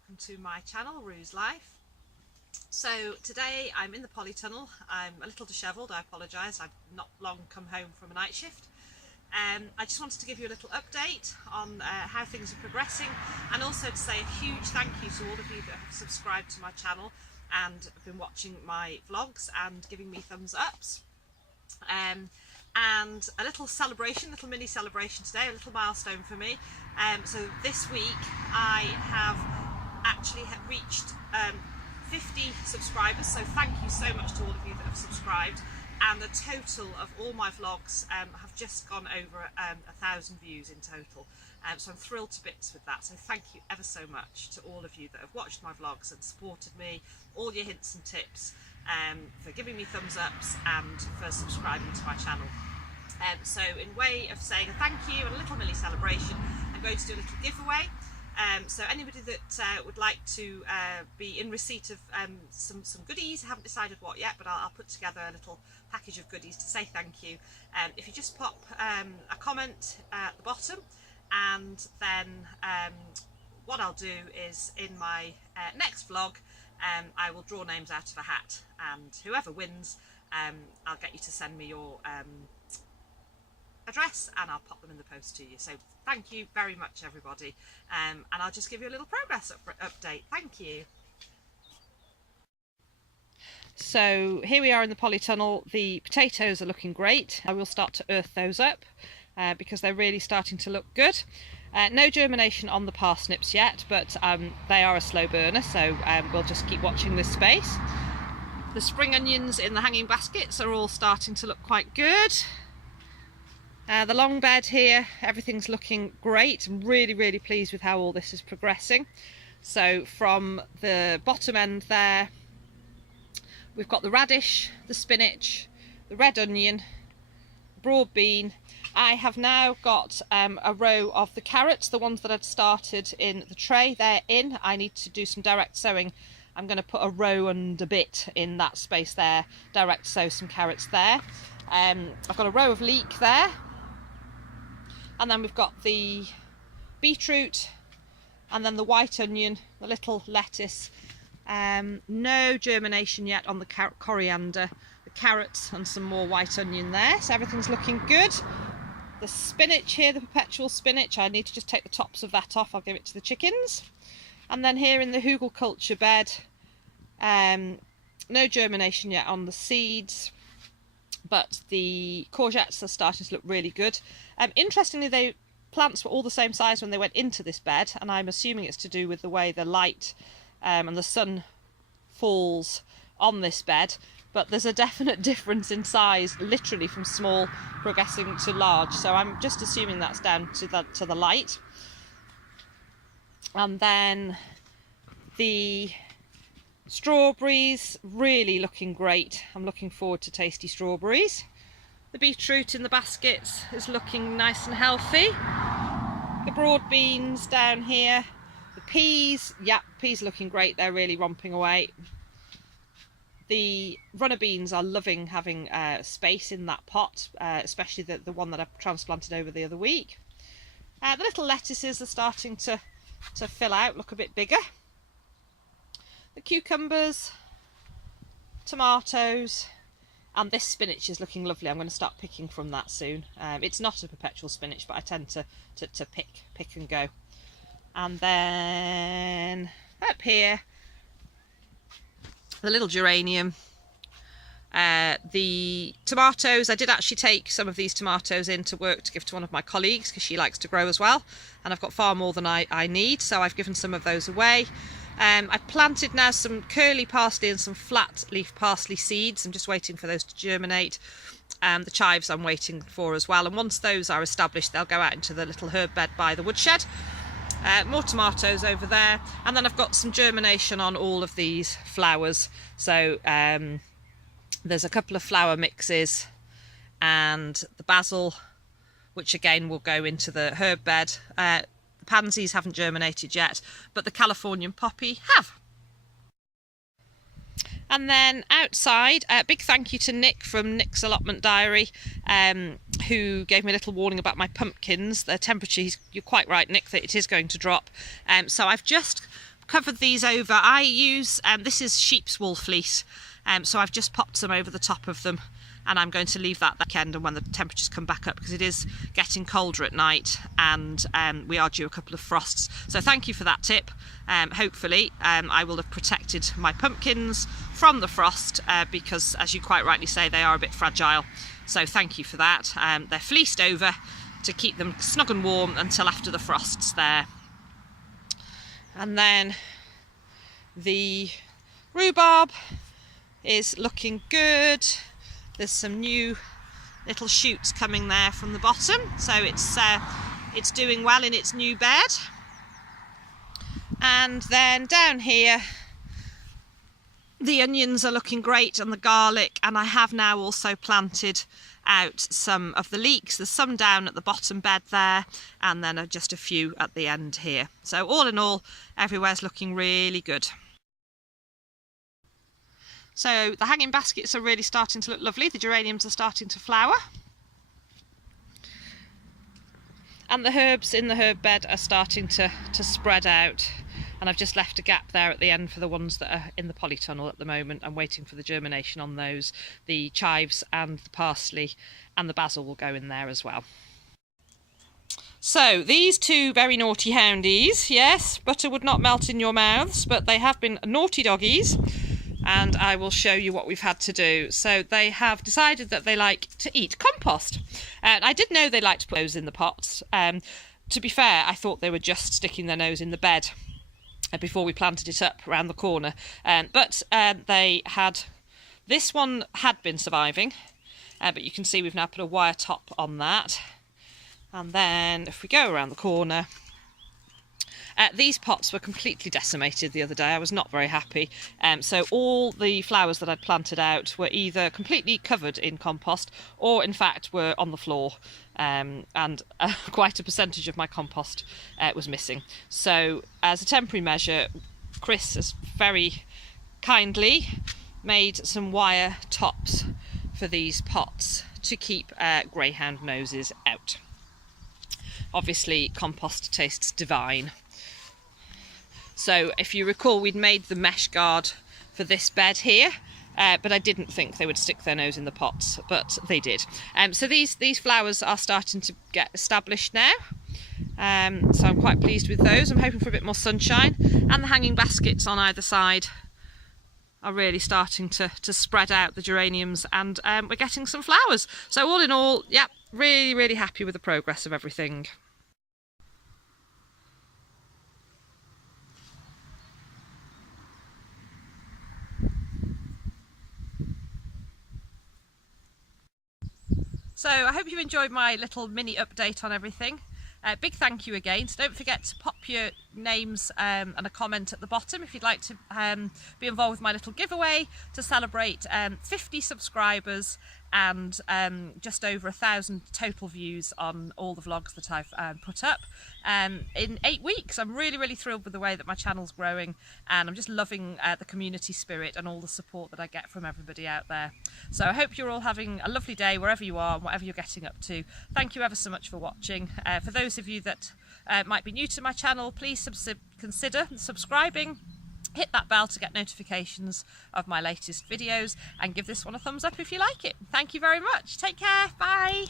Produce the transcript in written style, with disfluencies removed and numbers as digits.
welcome to my channel, Rue's Life. So today I'm in the polytunnel. I'm a little dishevelled, I apologise, I've not long come home from a night shift. I just wanted to give you a little update on how things are progressing, and also to say a huge thank you to all of you that have subscribed to my channel and have been watching my vlogs and giving me thumbs ups. And a little celebration, little mini celebration today, a little milestone for me. So this week I have actually reached 50 subscribers, so thank you so much to all of you that have subscribed, and the total of all my vlogs have just gone over 1,000 views in total, so I'm thrilled to bits with that. So thank you ever so much to all of you that have watched my vlogs and supported me, all your hints and tips, for giving me thumbs ups and for subscribing to my channel. So in way of saying a thank you and a little mini celebration, I'm going to do a little giveaway. So anybody that would like to be in receipt of some goodies, I haven't decided what yet, but I'll put together a little package of goodies to say thank you. If you just pop a comment at the bottom, and then what I'll do is in my next vlog I will draw names out of a hat, and whoever wins I'll get you to send me your address and I'll pop them in the post to you. So thank you very much everybody, and I'll just give you a little progress update. Thank you. So here we are in the polytunnel. The potatoes are looking great. I will start to earth those up because they're really starting to look good. No germination on the parsnips yet, but they are a slow burner, so we'll just keep watching this space. The spring onions in the hanging baskets are all starting to look quite good. The long bed here, everything's looking great. I'm really pleased with how all this is progressing. So from the bottom end there, we've got the radish, the spinach, the red onion, broad bean. I have now got a row of the carrots, the ones that I'd started in the tray. They're in. I need to do some direct sowing. I'm going to put a row and a bit in that space there, direct sow some carrots there. I've got a row of leek there. And then we've got the beetroot, and then the white onion, the little lettuce. No germination yet on the coriander, the carrots, and some more white onion there. So everything's looking good. The spinach here, the perpetual spinach, I need to just take the tops of that off. I'll give it to the chickens. And then here in the hugelkultur bed, no germination yet on the seeds, but the courgettes are starting to look really good. Interestingly, the plants were all the same size when they went into this bed, and I'm assuming it's to do with the way the light and the sun falls on this bed, but there's a definite difference in size, literally from small progressing to large, so I'm just assuming that's down to the light. And then the strawberries, really looking great. I'm looking forward to tasty strawberries. The beetroot in the baskets is looking nice and healthy. The broad beans down here. The peas, yeah, peas looking great. They're really romping away. The runner beans are loving having space in that pot, especially the one that I transplanted over the other week. The little lettuces are starting to fill out, look a bit bigger. The cucumbers, tomatoes, and this spinach is looking lovely. I'm going to start picking from that soon. It's not a perpetual spinach, but I tend to pick and go. And then up here, the little geranium. The tomatoes, I did actually take some of these tomatoes in to work to give to one of my colleagues because she likes to grow as well, and I've got far more than I need, so I've given some of those away. I've planted now some curly parsley and some flat leaf parsley seeds. I'm just waiting for those to germinate. The chives I'm waiting for as well, and once those are established they'll go out into the little herb bed by the woodshed. More tomatoes over there, and then I've got some germination on all of these flowers. So there's a couple of flower mixes, and the basil, which again will go into the herb bed. The pansies haven't germinated yet, but the Californian poppy have. And then outside, big thank you to Nick from Nick's Allotment Diary, who gave me a little warning about my pumpkins. The temperature, you're quite right, Nick, that it is going to drop. So I've just covered these over. I use, this is sheep's wool fleece, so I've just popped some over the top of them, and I'm going to leave that weekend and when the temperatures come back up, because it is getting colder at night and we are due a couple of frosts. So thank you for that tip. Hopefully I will have protected my pumpkins from the frost because, as you quite rightly say, they are a bit fragile. So thank you for that. They're fleeced over to keep them snug and warm until after the frost's there. And then the rhubarb is looking good. There's some new little shoots coming there from the bottom, so it's doing well in its new bed. And then down here the onions are looking great, and the garlic, and I have now also planted out some of the leeks. There's some down at the bottom bed there, and then just a few at the end here. So all in all, everywhere's looking really good. So the hanging baskets are really starting to look lovely. The geraniums are starting to flower. And the herbs in the herb bed are starting to spread out. And I've just left a gap there at the end for the ones that are in the polytunnel at the moment. I'm waiting for the germination on those. The chives and the parsley and the basil will go in there as well. So these two very naughty houndies, yes, butter would not melt in your mouths, but they have been naughty doggies. And I will show you what we've had to do. So they have decided that they like to eat compost. And I did know they liked to put those in the pots. To be fair, I thought they were just sticking their nose in the bed before we planted it up around the corner. But they had, this one had been surviving, but you can see we've now put a wire top on that. And then if we go around the corner, these pots were completely decimated the other day. I was not very happy. So all the flowers that I'd planted out were either completely covered in compost or in fact were on the floor, and quite a percentage of my compost was missing. So as a temporary measure, Chris has very kindly made some wire tops for these pots to keep greyhound noses out. Obviously compost tastes divine. So if you recall, we'd made the mesh guard for this bed here, but I didn't think they would stick their nose in the pots, but they did. So these flowers are starting to get established now. So I'm quite pleased with those. I'm hoping for a bit more sunshine, and the hanging baskets on either side are really starting to spread out the geraniums, and we're getting some flowers. So all in all, yeah, really, really happy with the progress of everything. So I hope you enjoyed my little mini update on everything. Big thank you again. So don't forget to pop your names and a comment at the bottom if you'd like to be involved with my little giveaway to celebrate 50 subscribers and just over 1,000 total views on all the vlogs that I've put up in 8 weeks. I'm really, really thrilled with the way that my channel's growing, and I'm just loving the community spirit and all the support that I get from everybody out there. So I hope you're all having a lovely day wherever you are and whatever you're getting up to. Thank you ever so much for watching. For those of you that might be new to my channel, please consider subscribing. Hit that bell to get notifications of my latest videos, and give this one a thumbs up if you like it. Thank you very much. Take care. Bye.